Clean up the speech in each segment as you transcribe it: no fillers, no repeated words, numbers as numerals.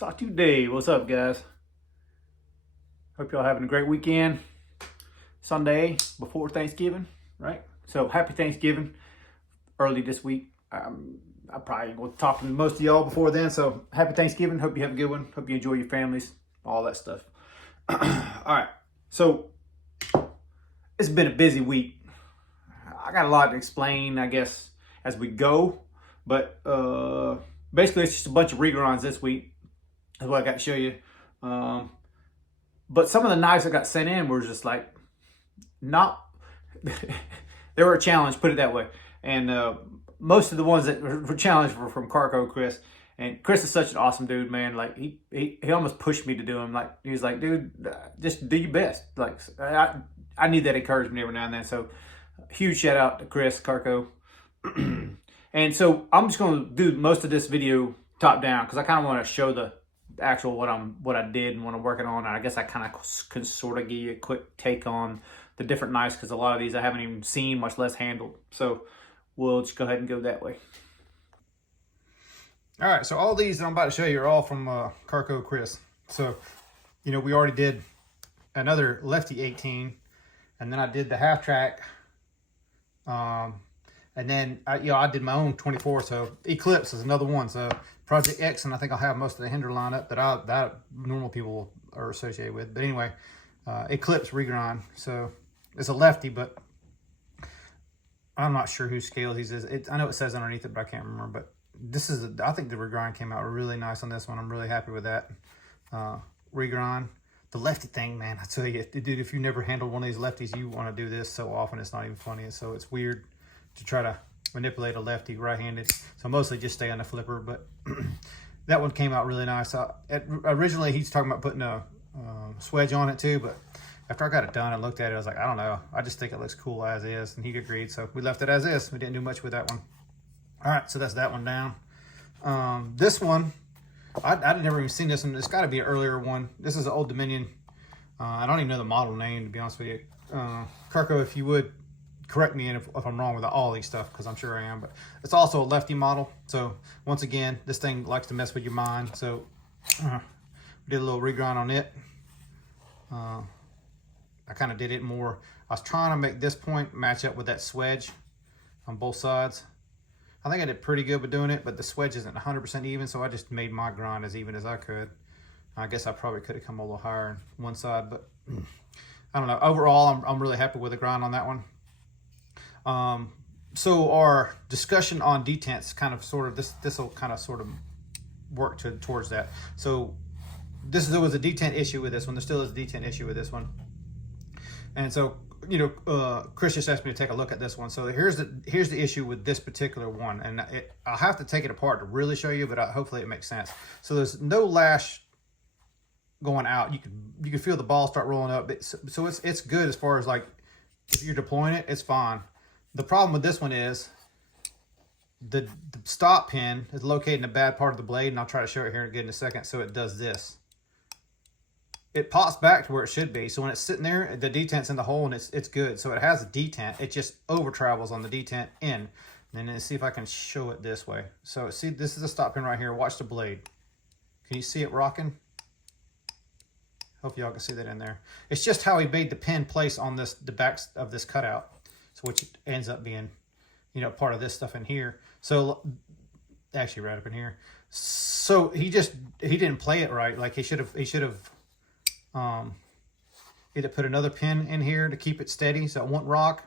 Sawtooth Dave, what's up, guys? Hope y'all having a great weekend. Sunday before Thanksgiving, right? So happy Thanksgiving early this week. I probably will talk to most of y'all before then. So happy Thanksgiving. Hope you have a good one. Hope you enjoy your families, all that stuff. All right. So it's been a busy week. I got a lot to explain, I guess, as we go. But basically, it's just a bunch of regrinds this week. That's what I got to show you. But some of the knives that got sent in were just like not. They were a challenge, put it that way. And most of the ones that were challenged were from Carco Chris. And Chris is such an awesome dude, man. Like he almost pushed me to do him. Like he was like, dude, just do your best. Like I need that encouragement every now and then. So huge shout out to Chris Carco. And so I'm just going to do most of this video top down because I kind of want to show the actual what I did and what I'm working on. And I guess I kind of can sort of give you a quick take on the different knives because a lot of these I haven't even seen, much less handled. So we'll just go ahead and go that way. All right, so all these that I'm about to show you are all from Carco Chris. So, you know, we already did another lefty 18, and then I did the half track. And then I did my own 24. So Eclipse is another one. So Project X, and I think I'll have most of the Hinder lineup that normal people are associated with. But anyway, Eclipse regrind. So it's a lefty, but I'm not sure whose scale he is. I know it says underneath it, but I can't remember. But this is I think the regrind came out really nice on this one. I'm really happy with that. Regrind. The lefty thing, man, I tell you, dude, if you never handled one of these lefties, you want to do this so often, it's not even funny. So it's weird to try to manipulate a lefty right-handed. So mostly just stay on the flipper, but that one came out really nice. Originally, he's talking about putting a swedge on it too, but after I got it done and looked at it, I was like, I don't know. I just think it looks cool as is, and he agreed. So we left it as is. We didn't do much with that one. All right, so that's that one down. This one, I'd never even seen this one. It's got to be an earlier one. This is an Old Dominion. I don't even know the model name, to be honest with you. Carco, if you would, correct me if I'm wrong with all these stuff, because I'm sure I am. But it's also a lefty model. So once again, this thing likes to mess with your mind. So we did a little regrind on it. I kind of did it more. I was trying to make this point match up with that swedge on both sides. I think I did pretty good with doing it, but the swedge isn't 100% even, so I just made my grind as even as I could. I guess I probably could have come a little higher on one side, but I don't know. Overall, I'm really happy with the grind on that one. So our discussion on detents kind of sort of, this will kind of sort of work towards that. So there was a detent issue with this one. There still is a detent issue with this one. And so, you know, Chris just asked me to take a look at this one. So here's the issue with this particular one, and I'll have to take it apart to really show you, but hopefully it makes sense. So there's no lash going out. You can feel the ball start rolling up. So it's good as far as like if you're deploying it, it's fine. The problem with this one is the stop pin is located in a bad part of the blade, and I'll try to show it here again in a second. So it does this. It pops back to where it should be. So when it's sitting there, the detent's in the hole and it's good. So it has a detent. It just over travels on the detent in. And then see if I can show it this way. So see, this is the stop pin right here. Watch the blade. Can you see it rocking? Hope y'all can see that in there. It's just how he made the pin place on the back of this cutout. So which ends up being, you know, part of this stuff in here. So actually right up in here. So he didn't play it right. Like he should have either put another pin in here to keep it steady so it won't rock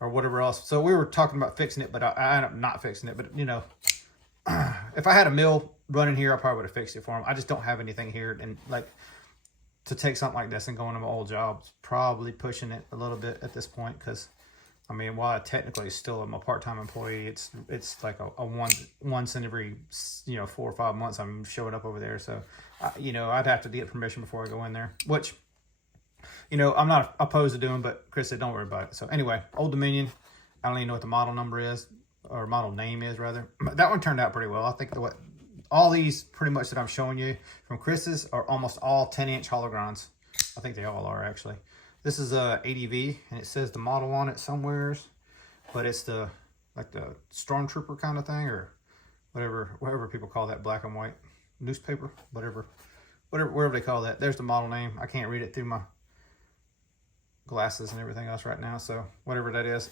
or whatever else. So we were talking about fixing it, but I ended up not fixing it. But you know, if I had a mill running here, I probably would have fixed it for him. I just don't have anything here, and like to take something like this and go into my old job, probably pushing it a little bit at this point, because I mean, while I technically still am a part-time employee, it's like a once in every 4 or 5 months I'm showing up over there. So you know, I'd have to get permission before I go in there, which, you know, I'm not opposed to doing, but Chris said don't worry about it. So anyway, Old Dominion, I don't even know what the model number is, or model name is rather. That one turned out pretty well. I think all these pretty much that I'm showing you from Chris's are almost all 10-inch hologrinds. I think they all are actually. This is a ADV, and it says the model on it somewheres, but it's like the Stormtrooper kind of thing, or whatever people call that, black and white. newspaper, whatever they call that. There's the model name. I can't read it through my glasses and everything else right now, so whatever that is.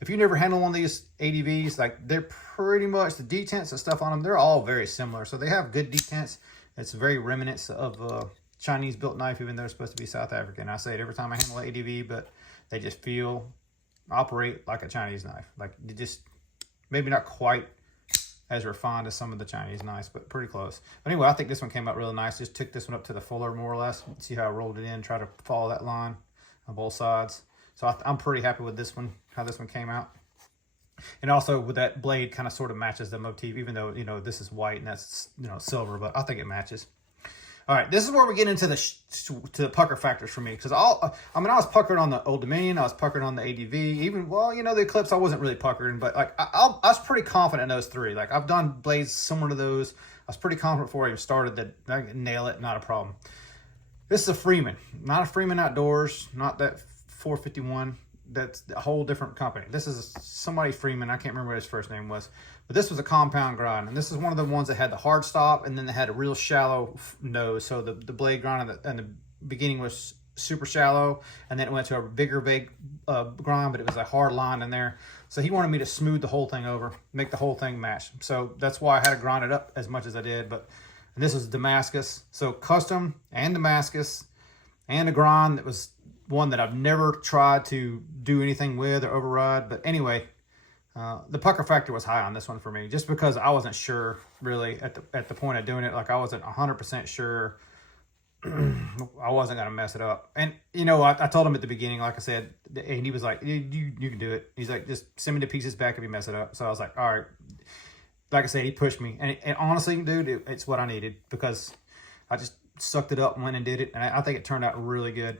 If you never handle one of these ADVs, like, they're pretty much, the detents and stuff on them, they're all very similar. So they have good detents. It's very remnants of Chinese built knife, even though they're supposed to be South African. I say it every time I handle an ADV, but they just operate like a Chinese knife. Like, you just, maybe not quite as refined as some of the Chinese knives, but pretty close. But anyway, I think this one came out really nice. Just took this one up to the fuller, more or less. See how I rolled it in, try to follow that line on both sides. So I'm pretty happy with this one, how this one came out. And also with that blade, kind of sort of matches the motif, even though, you know, this is white and that's, you know, silver, but I think it matches. All right, this is where we get into the pucker factors for me, because I was puckering on the Old Dominion, I was puckering on the ADV, even, well, you know, the Eclipse I wasn't really puckering, but like I was pretty confident in those three. Like, I've done blades similar to those. I was pretty confident before I even started that I could nail it, not a problem. This is a Freeman, not a Freeman Outdoors, not that 451. That's a whole different company. This is somebody Freeman. I can't remember what his first name was, but this was a compound grind, and this is one of the ones that had the hard stop, and then they had a real shallow nose. So the blade grind in the beginning was super shallow, and then it went to a bigger grind, but it was a hard line in there. So he wanted me to smooth the whole thing over, make the whole thing match. So that's why I had to grind it up as much as I did. And this is Damascus, so custom and Damascus, and a grind that was one that I've never tried to do anything with or override. But anyway, the pucker factor was high on this one for me, just because I wasn't sure really at the point of doing it. Like, I wasn't 100% sure I wasn't going to mess it up. And, you know, I told him at the beginning, like I said, and he was like, you can do it. He's like, just send me the pieces back if you mess it up. So I was like, all right. Like I said, he pushed me. And honestly, dude, it's what I needed, because I just sucked it up and went and did it. And I think it turned out really good.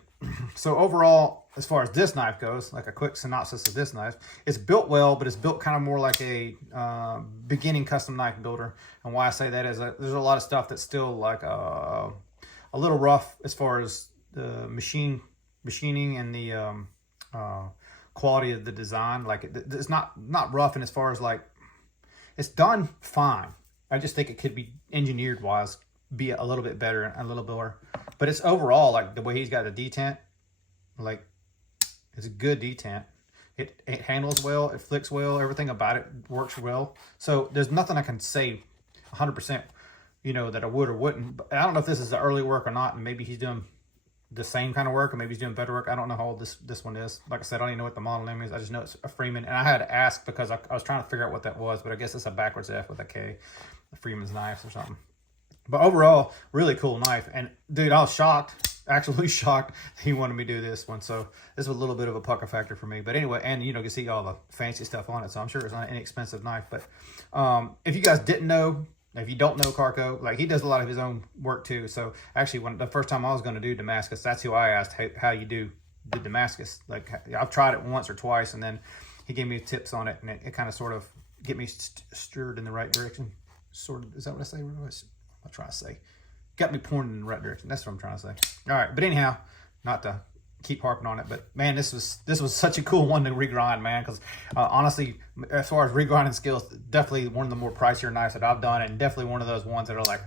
So overall, as far as this knife goes, like a quick synopsis of this knife, it's built well, but it's built kind of more like a beginning custom knife builder. And why I say that is there's a lot of stuff that's still like a little rough as far as the machining and the quality of the design. Like, it's not rough, and as far as like, it's done fine. I just think it could be engineered wise, be a little bit better and a little better. But it's overall, like, the way he's got a detent, like, it's a good detent. It handles well, it flicks well, everything about it works well. So there's nothing I can say 100%, you know, that I would or wouldn't. But I don't know if this is the early work or not, and maybe he's doing the same kind of work, or maybe he's doing better work. I don't know how old this one is. Like I said, I don't even know what the model name is. I just know it's a Freeman. And I had to ask because I was trying to figure out what that was, but I guess it's a backwards F with a K, a Freeman's knives or something. But overall, really cool knife. And dude, I was shocked, actually shocked he wanted me to do this one. So this was a little bit of a pucker factor for me. But anyway, and you know, you can see all the fancy stuff on it. So I'm sure it's not an inexpensive knife. But if you guys didn't know, if you don't know Carco, like, he does a lot of his own work too. So actually, the first time I was going to do Damascus, that's who I asked how you do the Damascus. Like, I've tried it once or twice, and then he gave me tips on it, and it kind of sort of get me steered in the right direction. Sort of, is that what I say? I'm trying to say, got me pointed in the right direction. That's what I'm trying to say. All right, but anyhow, not to keep harping on it, but man, this was such a cool one to regrind, man. Because honestly, as far as regrinding skills, definitely one of the more pricier knives that I've done, and definitely one of those ones that are like,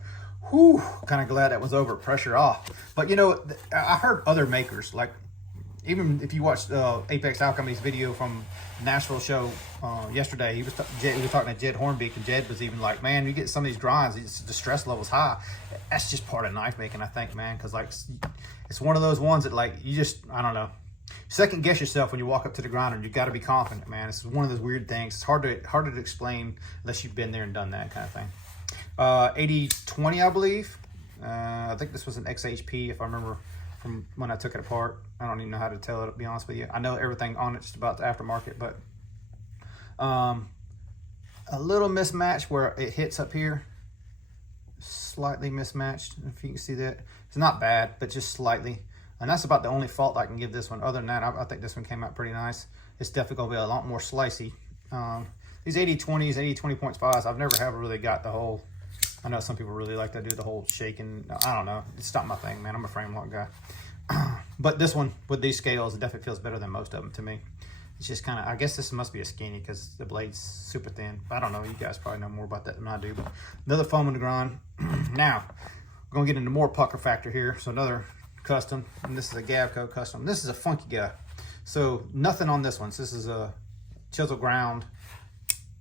whew, kind of glad that was over, pressure off. But you know, I heard other makers, like, even if you watched Apex Alchemy's video from Nashville show yesterday, he was talking to Jed Hornbeak, and Jed was even like, man, you get some of these grinds, the stress level's high. That's just part of knife making, I think, man, because like, it's one of those ones that, like, you just, I don't know, second guess yourself when you walk up to the grinder. You got to be confident, man. It's one of those weird things. It's hard to explain unless you've been there and done that kind of thing. 8020, I believe. I think this was an XHP, if I remember from when I took it apart. I don't even know how to tell it, to be honest with you. I know everything on it's just about the aftermarket, but a little mismatch where it hits up here, slightly mismatched, if you can see that. It's not bad, but just slightly, and that's about the only fault I can give this one. Other than that, I think this one came out pretty nice. It's definitely gonna be a lot more slicey. These 8020s, 8020.5s, I've never really got the whole, I know some people really like to do the whole shaking. I don't know, it's not my thing, man. I'm a frame lock guy. But this one with these scales, it definitely feels better than most of them to me. It's just kind of, I guess this must be a skinny because the blade's super thin. I don't know, you guys probably know more about that than I do, but another foam in the grind. Now, we're gonna get into more pucker factor here. So another custom, and this is a Gavco custom. This is a funky guy. So nothing on this one. So this is a chisel ground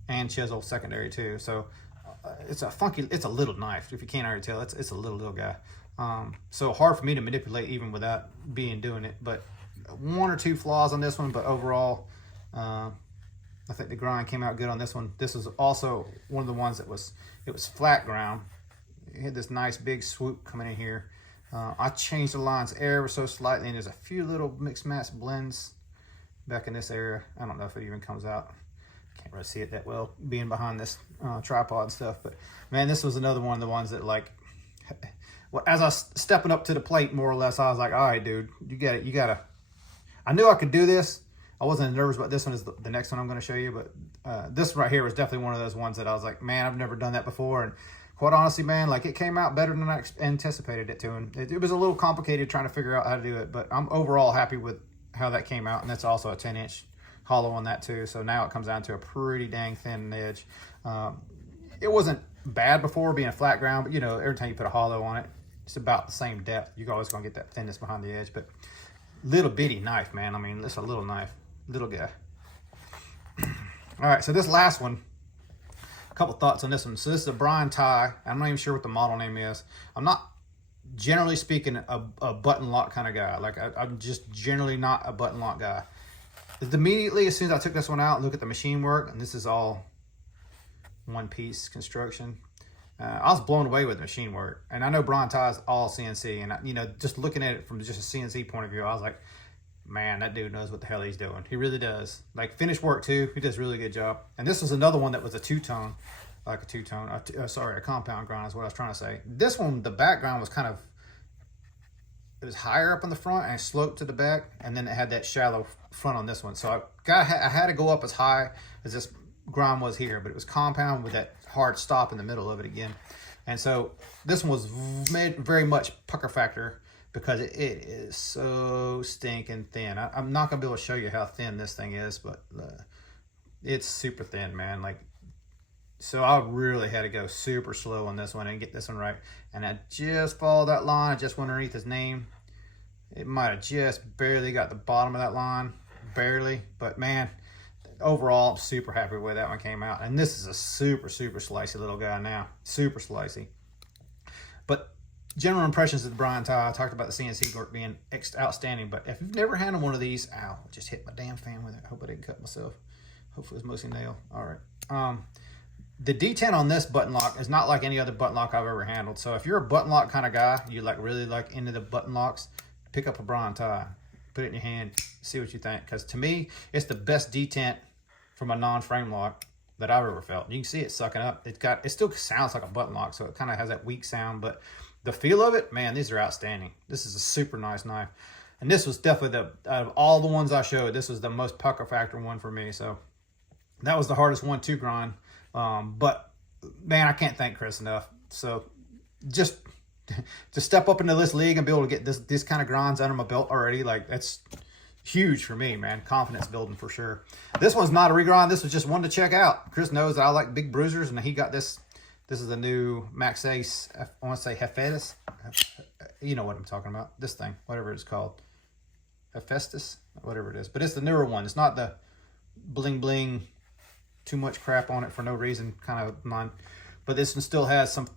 and chisel secondary too. So it's a funky, it's a little knife. If you can't already tell, it's a little guy. So hard for me to manipulate even without doing it, but one or two flaws on this one, but overall, I think the grind came out good on this one. This was also one of the ones that it was flat ground. It had this nice big swoop coming in here. I changed the lines ever so slightly, and there's a few little mixed match blends back in this area. I don't know if it even comes out. Can't really see it that well being behind this tripod and stuff, but man, this was another one of the ones that, like, well, as I was stepping up to the plate more or less, I was like, all right, dude, you gotta. I knew I could do this. I wasn't nervous about this one as the next one I'm going to show you, but this right here was definitely one of those ones that I was like, man, I've never done that before. And quite honestly, man, like, it came out better than I anticipated it to. And it was a little complicated trying to figure out how to do it, but I'm overall happy with how that came out. And that's also a 10-inch hollow on that too. So now it comes down to a pretty dang thin edge. It wasn't bad before being a flat ground, but you know, every time you put a hollow on it, it's about the same depth. You're always going to get that thinness behind the edge, but little bitty knife, man. I mean, it's a little knife, little guy. All right, so this last one, a couple thoughts on this one. So this is a Brian tie. I'm not even sure what the model name is. I'm not, generally speaking, a button lock kind of guy. Like, I'm just generally not a button lock guy. Immediately, as soon as I took this one out, look at the machine work, and this is all one piece construction. I was blown away with machine work, and I know Brian tie is all CNC, and you know, just looking at it from just a CNC point of view, I was like, man, that dude knows what the hell he's doing. He really does. Like, finish work too, he does a really good job. And this was another one that was a two-tone, like a compound grind is what I was trying to say. This one, the background was kind of, it was higher up in the front and it sloped to the back, and then it had that shallow front on this one. So I had to go up as high as this grind was here, but it was compound with that hard stop in the middle of it again. And so this one was made very much pucker factor because it is so stinking thin. I'm not gonna be able to show you how thin this thing is, but it's super thin, man. Like, so I really had to go super slow on this one and get this one right. And I just followed that line. I just went underneath his name. It might have just barely got the bottom of that line, barely, but man, overall, I'm super happy with the way that one came out. And this is a super, super slicey little guy now. Super slicey. But general impressions of the Brian tie, I talked about the CNC work being outstanding. But if you've never handled one of these, ow, I just hit my damn fan with it. I hope I didn't cut myself. Hopefully it was mostly nail. All right. The D10 on this button lock is not like any other button lock I've ever handled. So if you're a button lock kind of guy, you like really like into the button locks, pick up a Brian tie. Put it in your hand, see what you think. Because to me, it's the best detent from a non-frame lock that I've ever felt. You can see it sucking up. It still sounds like a button lock, so it kind of has that weak sound, but the feel of it, man, these are outstanding. This is a super nice knife. And this was definitely out of all the ones I showed, this was the most pucker factor one for me. So that was the hardest one to grind. But man, I can't thank Chris enough. So just to step up into this league and be able to get this kind of grinds under my belt already, like, that's huge for me, man. Confidence building for sure. This one's not a regrind. This was just one to check out. Chris knows that I like big bruisers, and he got this. This is the new Max A, I want to say Hephaestus. You know what I'm talking about. This thing, whatever it's called. Hephaestus, whatever it is. But it's the newer one. It's not the bling bling, too much crap on it for no reason kind of mine. But this one still has some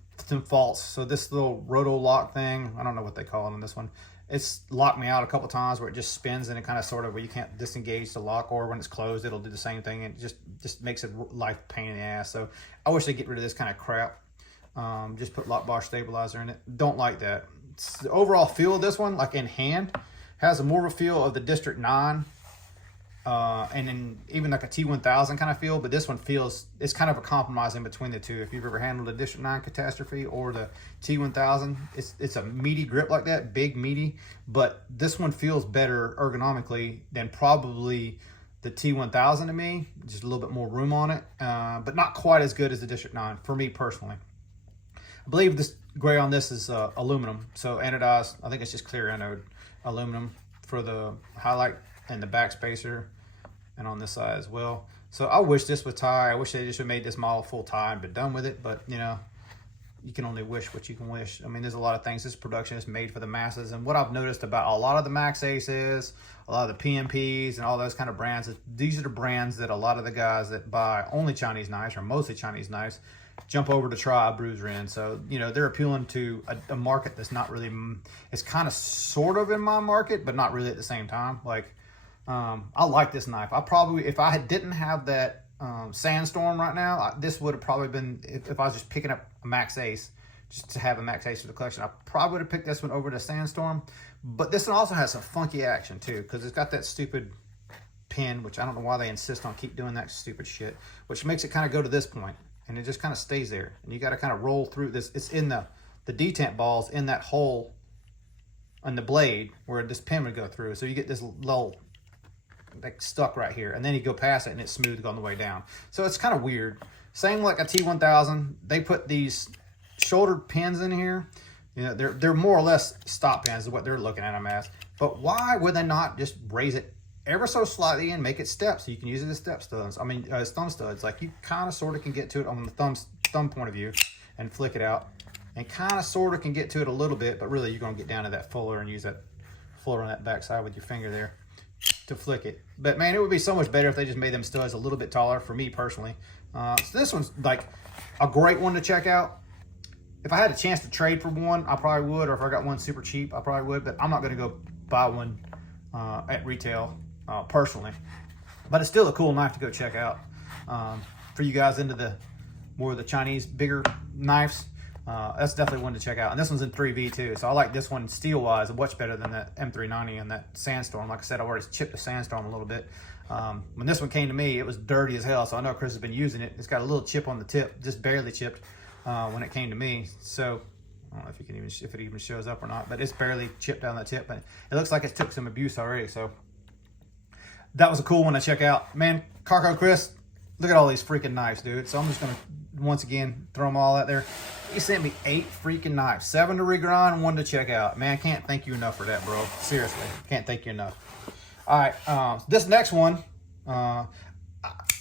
faults. So this little roto lock thing, I don't know what they call it on this one. It's locked me out a couple times where it just spins and it kind of sort of where you can't disengage the lock, or when it's closed, it'll do the same thing. And it just makes it life pain in the ass. So I wish they'd get rid of this kind of crap. Just put lock bar stabilizer in it. Don't like that. The overall feel of this one, like in hand, has a more of a feel of the District 9. And then even like a T1000 kind of feel, but this one feels, it's kind of a compromise in between the two. If you've ever handled a District 9 Catastrophe or the T1000, it's a meaty grip like that, big meaty, but this one feels better ergonomically than probably the T1000 to me. Just a little bit more room on it, but not quite as good as the District 9 for me personally. I believe this gray on this is aluminum, so anodized. I think it's just clear anode aluminum for the highlight and the back spacer. and on this side as well. So I wish this would tie. I wish they just would made this model full tie and been done with it. But, you know, you can only wish what you can wish. I mean, there's a lot of things. This production is made for the masses. And what I've noticed about a lot of the Max Aces, a lot of the PMPs and all those kind of brands, these are the brands that a lot of the guys that buy only Chinese knives or mostly Chinese knives jump over to try a Bruiser in. So, you know, they're appealing to a market that's not really, it's kind of sort of in my market, but not really at the same time. Like, I like this knife. I probably, if I didn't have that Sandstorm right now, this would have probably been, if I was just picking up a Max Ace, just to have a Max Ace for the collection, I probably would have picked this one over the Sandstorm. But this one also has some funky action too, because it's got that stupid pin, which I don't know why they insist on keep doing that stupid shit, which makes it kind of go to this point, and it just kind of stays there. And you got to kind of roll through this. It's in the detent balls in that hole on the blade where this pin would go through. So you get this little like stuck right here, and then you go past it and it's smooth on the way down. So it's kind of weird. Same like a T1000, they put these shouldered pins in here. You know, they're more or less stop pins is what they're looking at them as. But why would they not just raise it ever so slightly and make it steps so you can use it as step studs? I mean, as thumb studs. Like you kind of sort of can get to it on the thumb point of view and flick it out, and kind of sort of can get to it a little bit, but really you're gonna get down to that fuller and use that fuller on that back side with your finger there to flick it. But man, it would be so much better if they just made them studs a little bit taller for me personally. So this one's like a great one to check out. If I had a chance to trade for one, I probably would, or if I got one super cheap, I probably would, but I'm not gonna go buy one at retail personally. But it's still a cool knife to go check out. For you guys into the more of the Chinese bigger knives, that's definitely one to check out. And this one's in 3V too, so I like this one steel wise much better than that M390 and that Sandstorm. Like I said, I already chipped the Sandstorm a little bit. When this one came to me, it was dirty as hell, so I know Chris has been using it. It's got a little chip on the tip, just barely chipped when it came to me. So I don't know if you can even, if it even shows up or not, but it's barely chipped down the tip, but it looks like it took some abuse already. So that was a cool one to check out. Man, Carco Chris, look at all these freaking knives, dude. So I'm just gonna once again throw them all out there. He sent me 8 freaking knives, 7 to regrind, 1 to check out. Man, I can't thank you enough for that, bro. Seriously, can't thank you enough. All right, this next one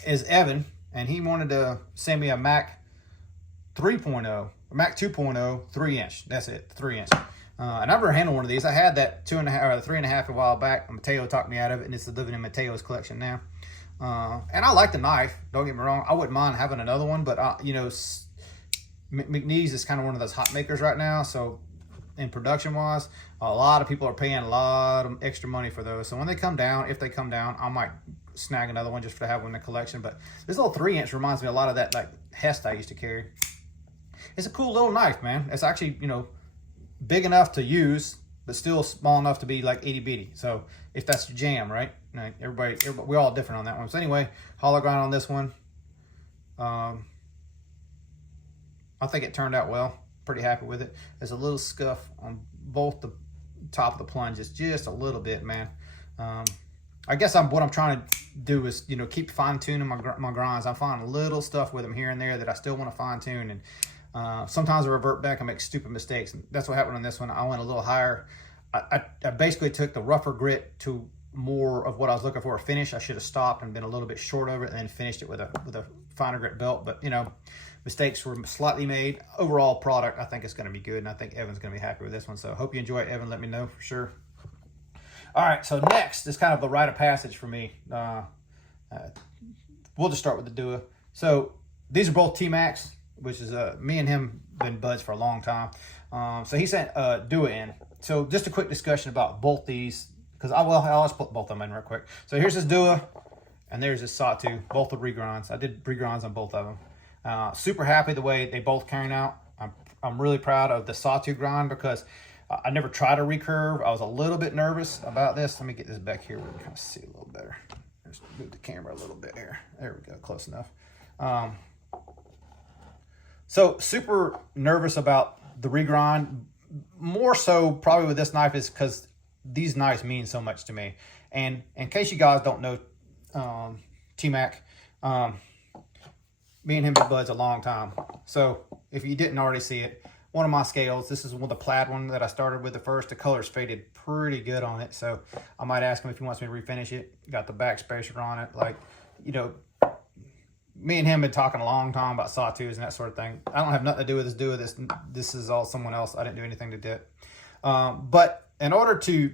is Evan, and he wanted to send me a Mac 3.0, Mac 2.0, 3-inch. That's it, 3-inch. And I've never handled one of these. I had that 2.5 or 3.5 a while back. Mateo talked me out of it, and it's living in Mateo's collection now. And I like the knife. Don't get me wrong. I wouldn't mind having another one, but you know, McNeese is kind of one of those hot makers right now. So in production wise, a lot of people are paying a lot of extra money for those. So when they come down, if they come down, I might snag another one just to have one in the collection. But this little 3-inch reminds me a lot of that like Hest I used to carry. It's a cool little knife, man. It's actually, you know, big enough to use, but still small enough to be like itty bitty. So if that's your jam, right? Like everybody, we're all different on that one. So anyway, hollow grind on this one. I think it turned out well. Pretty happy with it. There's a little scuff on both the top of the plunges, just a little bit, man. I guess what I'm trying to do is, you know, keep fine tuning my grinds. I find little stuff with them here and there that I still want to fine tune, and sometimes I revert back and make stupid mistakes. And that's what happened on this one. I went a little higher. I basically took the rougher grit to more of what I was looking for a finish. I should have stopped and been a little bit short over it, and then finished it with a finer grit belt. But you know, mistakes were slightly made. Overall product, I think it's going to be good, and I think Evan's going to be happy with this one. So hope you enjoy it, Evan. Let me know for sure. All right, so next is kind of the rite of passage for me. We'll just start with the Dua. So these are both TMacs, which is me and him been buds for a long time. So he sent Dua in. So just a quick discussion about both these, because I'll just put both of them in real quick. So here's this Dua, and there's this Sawtooth, both the regrinds. I did regrinds on both of them. Super happy the way they both came out. I'm really proud of the Sawtooth grind because I never tried to recurve. I was a little bit nervous about this. Let me get this back here where we can kind of see a little better. Just move the camera a little bit here. There we go, close enough. So super nervous about the regrind. More so probably with this knife is because these knives mean so much to me. And in case you guys don't know TMac, me and him been buds a long time. So if you didn't already see it, one of my scales. This is one of the plaid one that I started with the first. The color's faded pretty good on it, so I might ask him if he wants me to refinish it. Got the back spacer on it. Like, you know, me and him been talking a long time about sawtooths and that sort of thing. I don't have nothing to do with this. This is all someone else. I didn't do anything to it. But in order to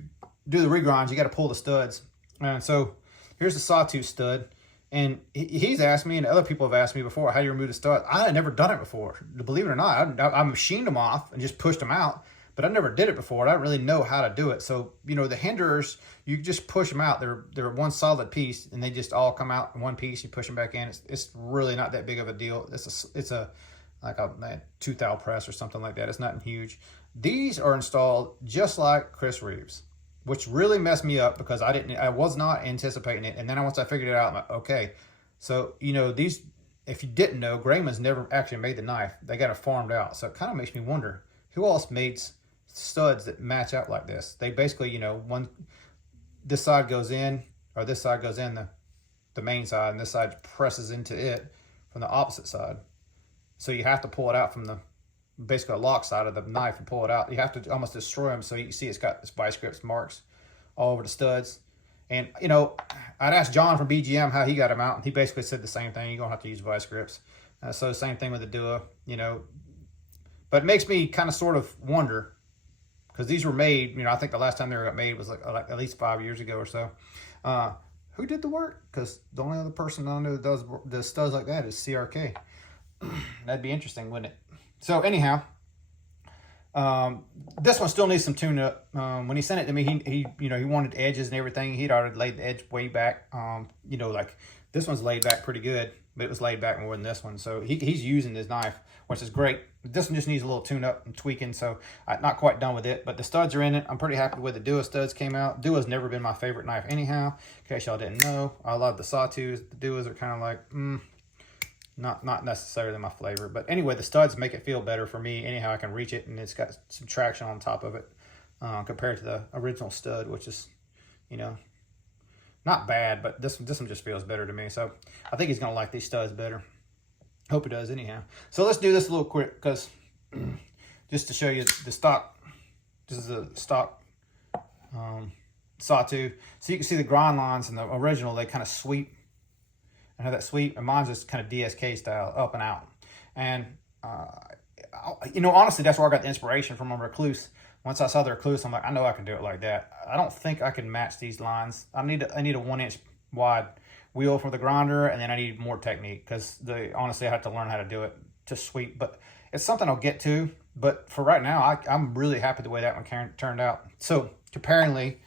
do the regrinds, you got to pull the studs. And so here's the sawtooth stud. And he's asked me, and other people have asked me before, how do you remove the studs? I had never done it before. Believe it or not, I machined them off and just pushed them out. But I never did it before. I don't really know how to do it. So, you know, the hinderers, you just push them out. They're one solid piece, and they just all come out in one piece. You push them back in. It's really not that big of a deal. It's like a 2 thou press or something like that. It's nothing huge. These are installed just like Chris Reeves, which really messed me up because I was not anticipating it. And then once I figured it out, I'm like, okay. So, you know, these, if you didn't know, Grayman's never actually made the knife. They got it farmed out. So it kind of makes me wonder, who else made studs that match out like this? They basically, you know, this side goes in, or this side goes in the main side, and this side presses into it from the opposite side. So you have to pull it out from the basically a lock side of the knife and pull it out. You have to almost destroy them. So you can see it's got this vice grips marks all over the studs. And, you know, I'd asked John from BGM how he got them out, and he basically said the same thing. You're going to have to use vice grips. So same thing with the Duo, you know. But it makes me kind of sort of wonder, because these were made, you know, I think the last time they were made was like at least 5 years ago or so. Who did the work? Because the only other person I know that does studs like that is CRK. That'd be interesting, wouldn't it? So anyhow, this one still needs some tune-up. When he sent it to me, he you know, he wanted edges and everything. He'd already laid the edge way back. You know, like this one's laid back pretty good, but it was laid back more than this one. So he's using his knife, which is great. This one just needs a little tune-up and tweaking, so I'm not quite done with it. But the studs are in it. I'm pretty happy with the Duo studs came out. Duo's never been my favorite knife anyhow, in case y'all didn't know. I love the sawtooths. The Duos are kind of like, not necessarily my flavor. But anyway, the studs make it feel better for me. Anyhow, I can reach it, and it's got some traction on top of it compared to the original stud, which is, you know, not bad, but this one just feels better to me. So I think he's going to like these studs better. Hope he does anyhow. So let's do this a little quick, because just to show you the stock, this is a stock sawtooth. So you can see the grind lines in the original, they kind of sweep. I know that sweep, and mine's just kind of DSK style, up and out. And, you know, honestly, that's where I got the inspiration from, a Recluse. Once I saw the Recluse, I'm like, I know I can do it like that. I don't think I can match these lines. I need a 1-inch wide wheel for the grinder, and then I need more technique, because honestly, I have to learn how to do it to sweep. But it's something I'll get to. But for right now, I'm really happy the way that one turned out. So, comparingly,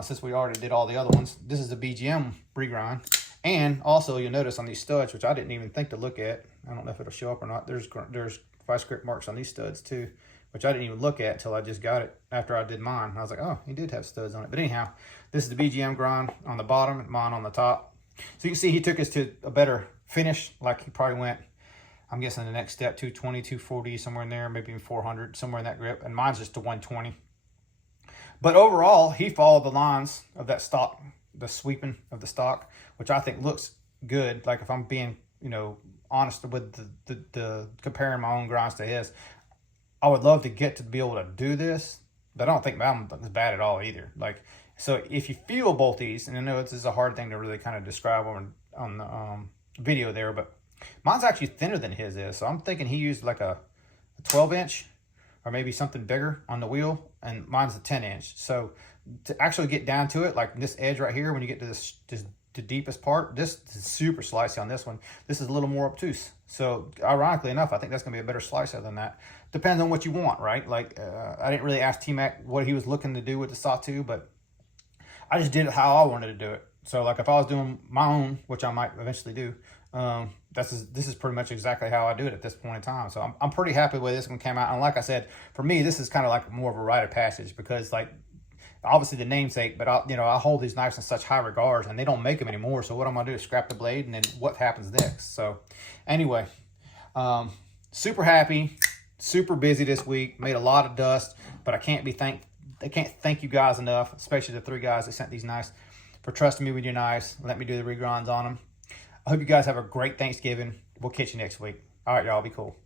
since we already did all the other ones, this is the BGM regrind. And also, you'll notice on these studs, which I didn't even think to look at, I don't know if it'll show up or not, there's vice grip marks on these studs too, which I didn't even look at until I just got it after I did mine. I was like, oh, he did have studs on it. But anyhow, this is the BGM grind on the bottom, mine on the top. So you can see he took us to a better finish, like he probably went, I'm guessing the next step, 220, 240, somewhere in there, maybe even 400, somewhere in that grip. And mine's just to 120. But overall, he followed the lines of that stock, the sweeping of the stock, which I think looks good. Like, if I'm being, you know, honest with the comparing my own grinds to his, I would love to get to be able to do this, but I don't think I'm bad at all either. Like, so if you feel both these, and I know this is a hard thing to really kind of describe on the video there, but mine's actually thinner than his is. So I'm thinking he used like a 12-inch or maybe something bigger on the wheel, and mine's a 10-inch. So to actually get down to it, like this edge right here, when you get to this the deepest part, this is super slicey on this one. This is a little more obtuse. So ironically enough, I think that's gonna be a better slicer than that. Depends on what you want, right? Like, I didn't really ask TMac what he was looking to do with the sawtooth, but I just did it how I wanted to do it. So like, if I was doing my own, which I might eventually do, this is pretty much exactly how I do it at this point in time. So I'm pretty happy with this one came out. And like I said, for me, this is kind of like more of a rite of passage, because like, obviously the namesake, but I hold these knives in such high regards, and they don't make them anymore. So what I'm gonna do is scrap the blade, and then what happens next? So anyway, super happy, super busy this week. Made a lot of dust, but I can't thank you guys enough, especially the 3 guys that sent these knives, for trusting me with your knives. Let me do the regrinds on them. I hope you guys have a great Thanksgiving. We'll catch you next week. All right, y'all, be cool.